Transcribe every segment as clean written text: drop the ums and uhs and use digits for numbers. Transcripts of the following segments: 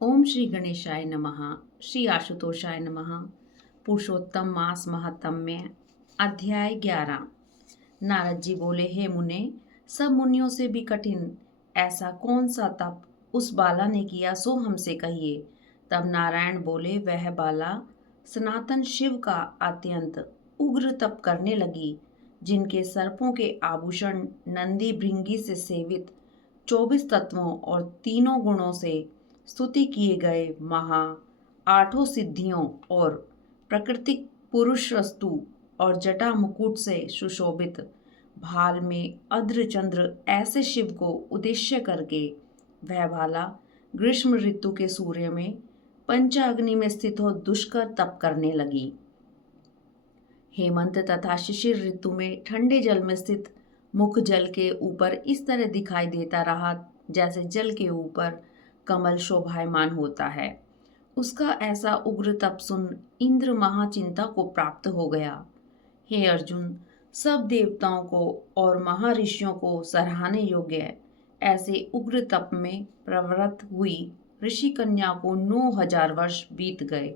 ओम श्री गणेशाय नमः। श्री आशुतोषाय नमः। पुरुषोत्तम मास महात्म्य अध्याय 11। नारद जी बोले, हे मुने, सब मुनियों से भी कठिन ऐसा कौन सा तप उस बाला ने किया, सो हमसे कहिए। तब नारायण बोले, वह बाला सनातन शिव का अत्यंत उग्र तप करने लगी, जिनके सर्पों के आभूषण नंदी भृंगी से सेवित 24 तत्वों और तीनों गुणों से स्तुति किए गए महा आठों सिद्धियों और प्राकृतिक पुरुष वस्तु और जटा मुकुट से सुशोभित भाल में अद्रचंद्र ऐसे शिव को उद्देश्य करके वह भाला ग्रीष्म ऋतु के सूर्य में पंचाग्नि में स्थित हो दुष्कर तप करने लगी। हेमंत तथा शिशिर ऋतु में ठंडे जल में स्थित मुख जल के ऊपर इस तरह दिखाई देता रहा जैसे जल के ऊपर कमल शोभायमान होता है। उसका ऐसा उग्र तप सुन इंद्र महाचिंता को प्राप्त हो गया। हे अर्जुन, सब देवताओं को और महर्षियों को सराहने योग्य ऐसे उग्र तप में प्रवृत्त हुई ऋषि कन्या को 9,000 वर्ष बीत गए।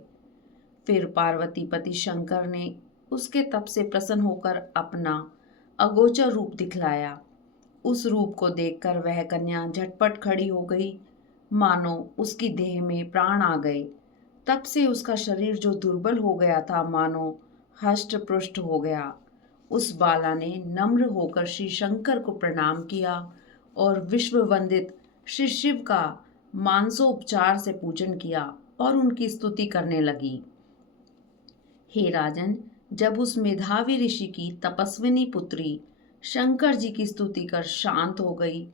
फिर पार्वती पति शंकर ने उसके तप से प्रसन्न होकर अपना अगोचर रूप दिखलाया। उस रूप को देखकर वह कन्या झटपट खड़ी हो गई, मानो उसकी देह में प्राण आ गए। तब से उसका शरीर जो दुर्बल हो गया था, मानो हष्ट पुष्ट हो गया। उस बाला ने नम्र होकर श्री शंकर को प्रणाम किया और विश्व वंदित श्री शिव का मानसोपचार से पूजन किया और उनकी स्तुति करने लगी। हे राजन, जब उस मेधावी ऋषि की तपस्विनी पुत्री शंकर जी की स्तुति कर शांत हो गई,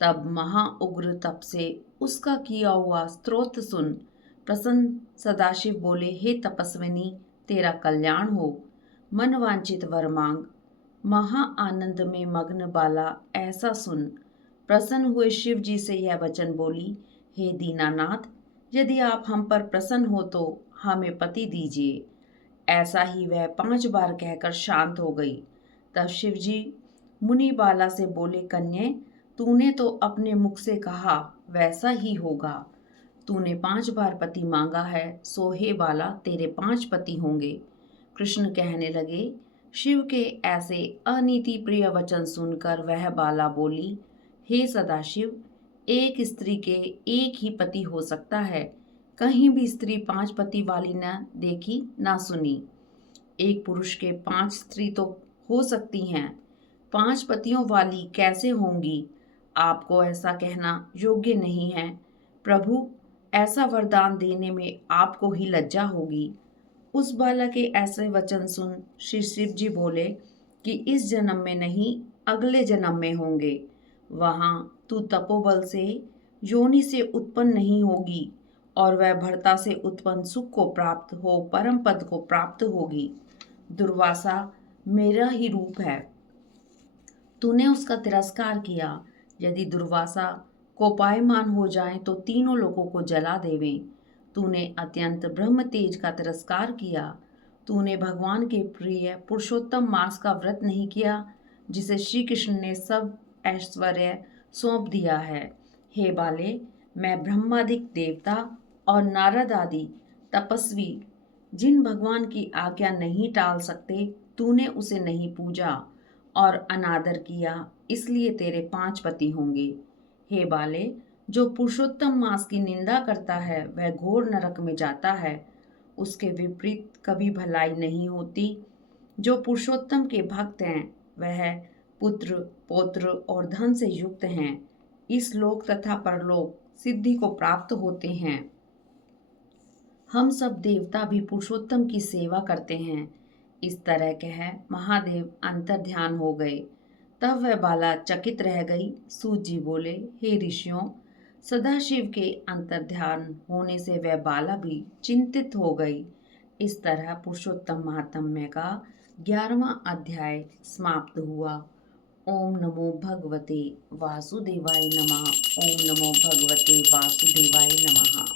तब महा उग्र तप से उसका किया हुआ स्तोत्र सुन प्रसन्न सदाशिव बोले, हे तपस्विनी, तेरा कल्याण हो, मन वांछित वर मांग। महा आनंद में मग्न बाला ऐसा सुन प्रसन्न हुए शिव जी से यह वचन बोली, हे दीनानाथ, यदि आप हम पर प्रसन्न हो तो हमें पति दीजिए। ऐसा ही वह 5 बार कहकर शांत हो गई। तब शिव जी मुनि बाला से बोले, कन्ये, तूने तो अपने मुख से कहा वैसा ही होगा। तूने 5 बार पति मांगा है, सो हे बाला, तेरे 5 पति होंगे। कृष्ण कहने लगे। शिव के ऐसे अनीति प्रिय वचन सुनकर वह बाला बोली, हे सदाशिव, एक स्त्री के एक ही पति हो सकता है। कहीं भी स्त्री 5 पति वाली न देखी न सुनी। एक पुरुष के 5 स्त्री तो हो सकती हैं, 5 पतियों वाली कैसे होंगी? आपको ऐसा कहना योग्य नहीं है। प्रभु, ऐसा वरदान देने में आपको ही लज्जा होगी। उस बाला के ऐसे वचन सुन श्री शिव जी बोले कि इस जन्म में नहीं, अगले जन्म में होंगे। वहां तू तपोबल से योनि से उत्पन्न नहीं होगी और वह भर्ता से उत्पन्न सुख को प्राप्त हो परम पद को प्राप्त होगी। दुर्वासा मेरा ही रूप है, तूने उसका तिरस्कार किया। यदि दुर्वासा कोपायमान हो जाए तो तीनों लोगों को जला देवें। तूने अत्यंत ब्रह्म तेज का तिरस्कार किया। तूने भगवान के प्रिय पुरुषोत्तम मास का व्रत नहीं किया, जिसे श्री कृष्ण ने सब ऐश्वर्य सौंप दिया है। हे बाले, मैं ब्रह्मादिक देवता और नारद आदि तपस्वी जिन भगवान की आज्ञा नहीं टाल सकते, तूने उसे नहीं पूजा और अनादर किया, इसलिए तेरे 5 पति होंगे। हे बाले, जो पुरुषोत्तम मास की निंदा करता है वह घोर नरक में जाता है। उसके विपरीत कभी भलाई नहीं होती। जो पुरुषोत्तम के भक्त हैं वह पुत्र पौत्र और धन से युक्त हैं, इस लोक तथा परलोक सिद्धि को प्राप्त होते हैं। हम सब देवता भी पुरुषोत्तम की सेवा करते हैं। इस तरह कह महादेव अंतर ध्यान हो गए। तब वह बाला चकित रह गई। सूत जी बोले, हे ऋषियों, सदाशिव के अंतर ध्यान होने से वह बाला भी चिंतित हो गई। इस तरह पुरुषोत्तम महात्म्य का 11वां अध्याय समाप्त हुआ। ओम नमो भगवते वासुदेवाय नमः। ओम नमो भगवते वासुदेवाय नमः।